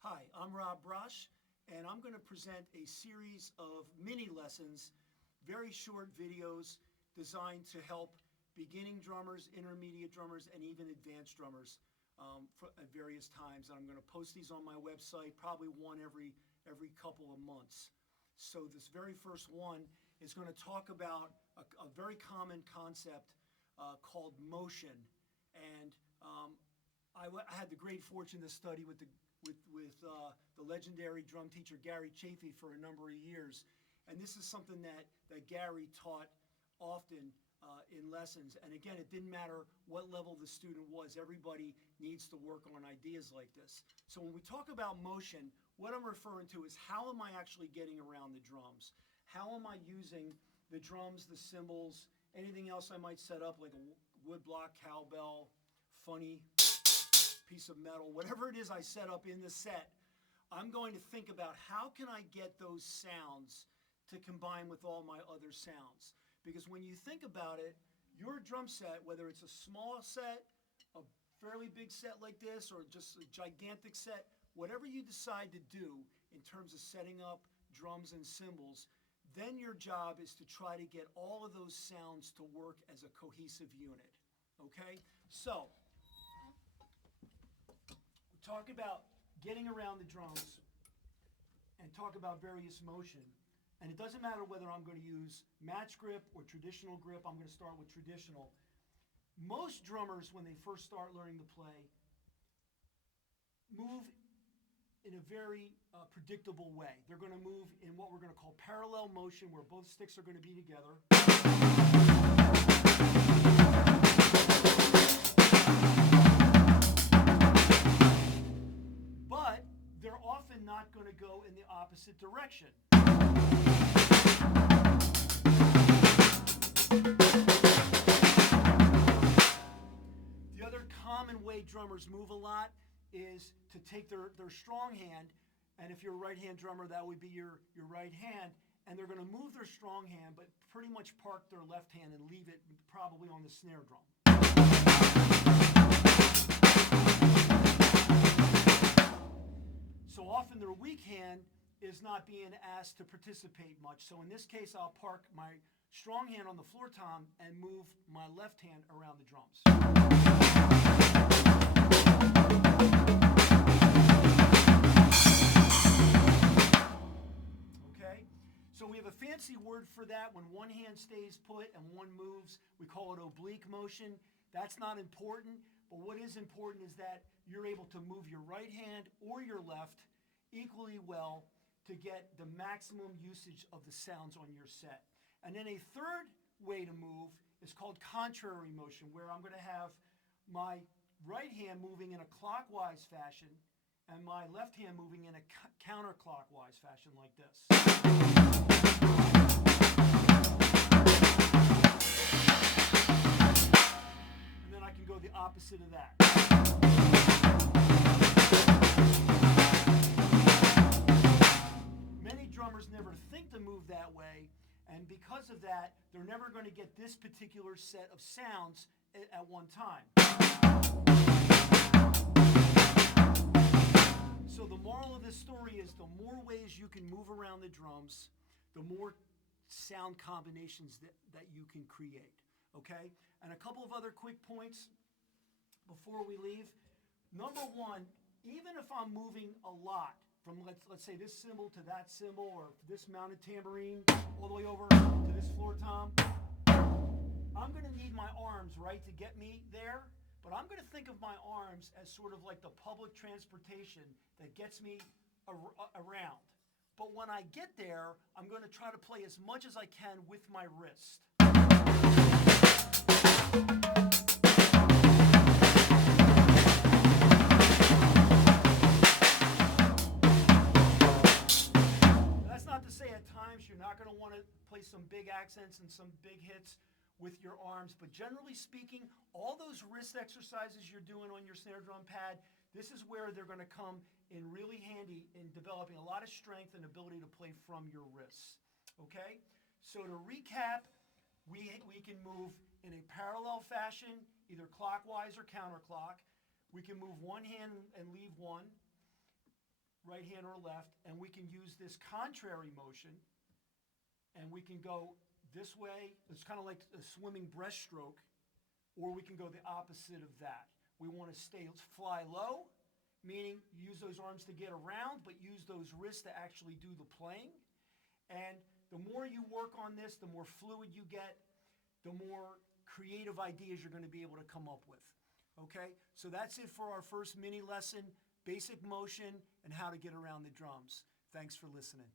Hi, I'm Brosh, and I'm going to present a series of mini lessons, very short videos designed to help beginning drummers, intermediate drummers, and even advanced drummers at various times. And I'm going to post these on my website, probably one every couple of months. So this very first one is going to talk about a very common concept called motion. And I had the great fortune to study with the legendary drum teacher Gary Chafee for a number of years. And this is something that Gary taught often in lessons. And again, it didn't matter what level the student was. Everybody needs to work on ideas like this. So when we talk about motion, what I'm referring to is how am I actually getting around the drums? How am I using the drums, the cymbals, anything else I might set up like a woodblock, cowbell, funny piece of metal, whatever it is I set up in the set, I'm going to think about how can I get those sounds to combine with all my other sounds. Because when you think about it, your drum set, whether it's a small set, a fairly big set like this, or just a gigantic set, whatever you decide to do in terms of setting up drums and cymbals, then your job is to try to get all of those sounds to work as a cohesive unit. Okay? So, talk about getting around the drums and talk about various motion. And it doesn't matter whether I'm going to use match grip or traditional grip. I'm going to start with traditional. Most drummers, when they first start learning to play, move in a very predictable way. They're going to move in what we're going to call parallel motion, where both sticks are going to be together. But they're often not going to go in the opposite direction. The other common way drummers move a lot is to take their strong hand, and if you're a right-hand drummer, that would be your right hand, and they're going to move their strong hand, but pretty much park their left hand and leave it probably on the snare drum. So often their weak hand is not being asked to participate much. So in this case, I'll park my strong hand on the floor tom and move my left hand around the drums. Okay? So we have a fancy word for that. When one hand stays put and one moves, we call it oblique motion. That's not important, but what is important is that you're able to move your right hand or your left equally well to get the maximum usage of the sounds on your set. And then a third way to move is called contrary motion, where I'm going to have my right hand moving in a clockwise fashion and my left hand moving in a counterclockwise fashion like this. And then I can go the opposite of that. Many drummers never think to move that way, and because of that, they're never going to get this particular set of sounds at one time. So the moral of this story is the more ways you can move around the drums, the more sound combinations that you can create. Okay? And a couple of other quick points before we leave. Number one, even if I'm moving a lot, from let's say this cymbal to that cymbal, or this mounted tambourine all the way over to this floor tom, I'm going to need my arms, right, to get me there. But I'm going to think of my arms as sort of like the public transportation that gets me around. But when I get there, I'm going to try to play as much as I can with my wrist. That's not to say at times you're not going to want to play some big accents and some big hits with your arms, but generally speaking, all those wrist exercises you're doing on your snare drum pad, this is where they're going to come in really handy in developing a lot of strength and ability to play from your wrists. Okay? So to recap, we can move in a parallel fashion, either clockwise or counterclock. We can move one hand and leave one. right hand or left, and we can use this contrary motion, and we can go this way. It's kind of like a swimming breaststroke, or we can go the opposite of that. We want to fly low, meaning use those arms to get around, but use those wrists to actually do the playing. And the more you work on this, the more fluid you get, the more creative ideas you're going to be able to come up with. Okay, so that's it for our first mini lesson, basic motion and how to get around the drums. Thanks for listening.